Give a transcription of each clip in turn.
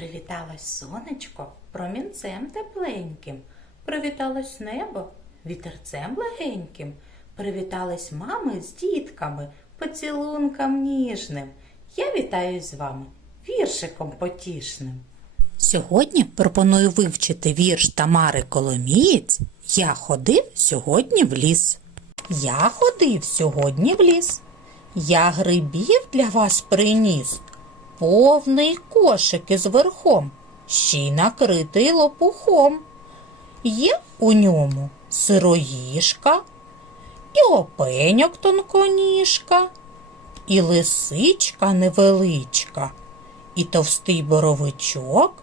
Привіталось сонечко промінцем тепленьким, привіталось небо вітерцем легеньким, привітались мами з дітками, поцілунком ніжним. Я вітаюсь з вами віршиком потішним. Сьогодні пропоную вивчити вірш Тамари Коломієць Я ходив сьогодні в ліс. Я ходив сьогодні в ліс. Я грибів для вас приніс. Повний кошик із верхом, ще й накритий лопухом. Є у ньому сироїшка, і опеньок тонконіжка, і лисичка невеличка, і товстий боровичок,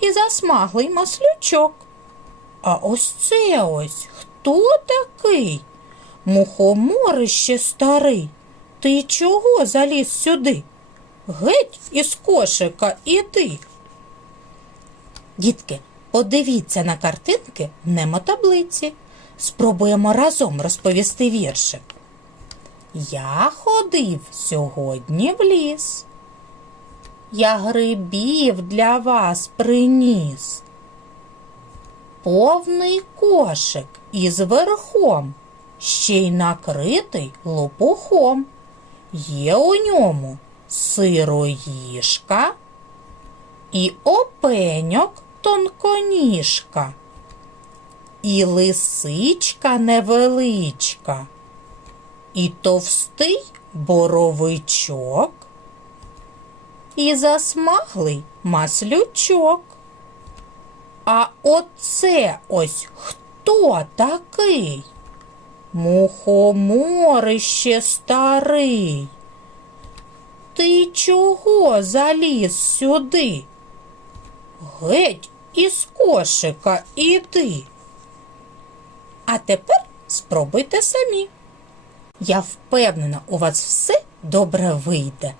і засмаглий маслючок. А ось це ось хто такий? Мухоморище старий. Ти чого заліз сюди? Геть із кошика іди. Дітки, подивіться на картинки немотаблиці. Спробуємо разом розповісти віршик. Я ходив сьогодні в ліс. Я грибів для вас приніс. Повний кошик із верхом, ще й накритий лопухом. Є у ньому сироїшка і опеньок тонконіжка, і лисичка невеличка, і товстий боровичок, і засмаглий маслючок. А оце ось хто такий? Мухоморище старий. Чого заліз сюди? Геть із кошика іди. А тепер спробуйте самі. Я впевнена, у вас все добре вийде.